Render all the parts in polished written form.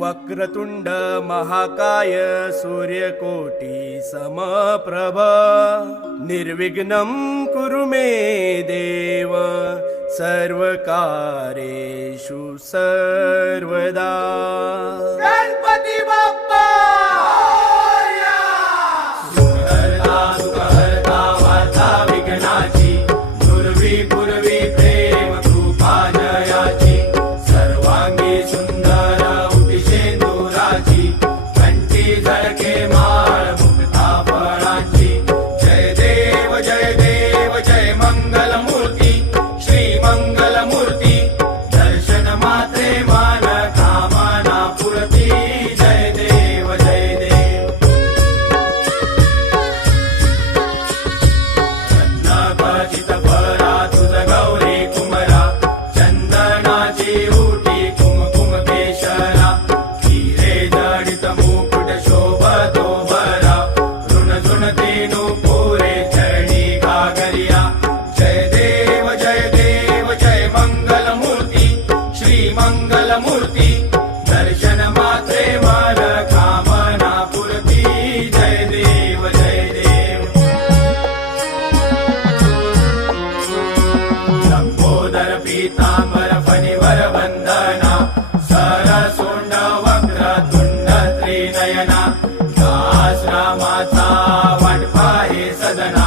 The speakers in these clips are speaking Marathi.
वक्रतुंड महाकाय सूर्यकोटी समप्रभ निर्विघ्नं कुरु मे देव सर्वकार्येषु सर्वदा। गणपती बाप्पा सुखहर्ता सुखहर्ता वार्ता विघ्नाची पूर्वी पूर्वी प्रेम कृपा जयाची सर्वांगी सुंदर उटिशेंदुराची कंठी झळके माळ मुक्ता फळाची जय देव जय मंगलमूर्ती श्री मंगलमूर्ती दर्शन मात्रे मान कामना पुरती जय देव चंदनाचित परा तुझ गौरी कुमरा चंदनाची उटी कुमकुम केशरा हिरे जडित मुकुट शोभतो बरा ऋण झुणते नुपुरे चरणी घागरिया जय देव जय मंगलमूर्ती श्री मंगलमूर्ती दर्शन मात्रे मान कामना पुरती जय देव लंबोदर पीतांबर फणिवर वंदना सरसोंड वक्रतुंड त्रिनयना दास रामाचा वाटपा हे सदना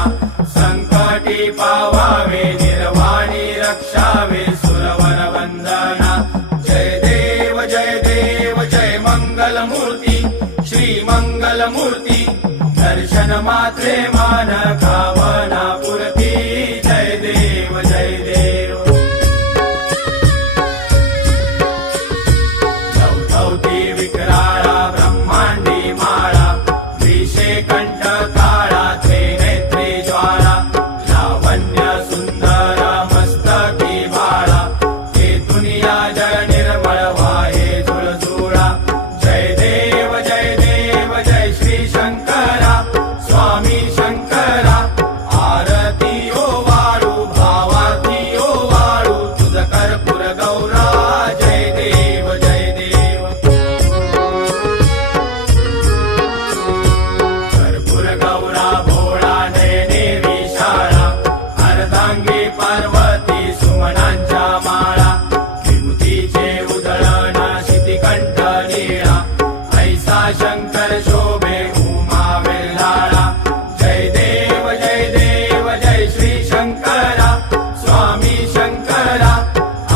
संकटी पावावे निर्वाणी रक्षावे सुरवर वंदना जय देव जय मंगलमूर्ती श्री मंगलमूर्ती दर्शन मात्रे मान कामना पुरती जय देव लवती विकराळा ब्रह्मांडी माळा विषे कंठ काळा त्रिनेत्री ज्वाळा लावण्य सुंदर मस्तकी बाळा ते दुनिया जय निर्मळ वाहे झुळझुळा जय देव जय श्री शंकरा स्वामी शंकरा आरती ओ वाळू भावाती ओ वाळू तुझ कर्पूर गौरा जय देव कर्पूर गौरा भोळा नयने विशाळा अर्धांगी पार्वती सुमनांच्या माळा विभूतीचे उधळण शितिकंठ नीळा ऐसा शंकर शोभे उमा वेल्हाळा जय देव जय श्री शंकरा स्वामी शंकरा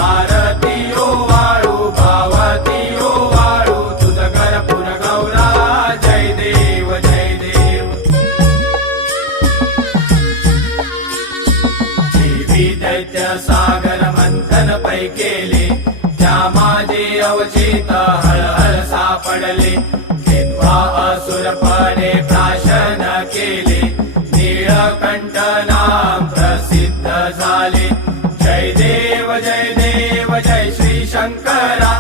आरती ओ वाळू भावती ओ वाळू तुझ कर्पूर गौरा जय देव देवी दैत्य सागर मंथन पै केले त्या माझे अवचित हळहळ सापडले तेव्हा असुरपणे प्राशन केले नीळकंठ नाम प्रसिद्ध झाले जय देव जय श्री शंकरा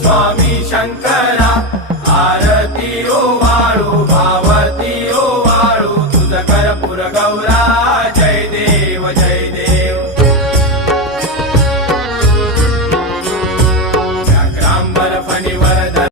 स्वामी शंकरा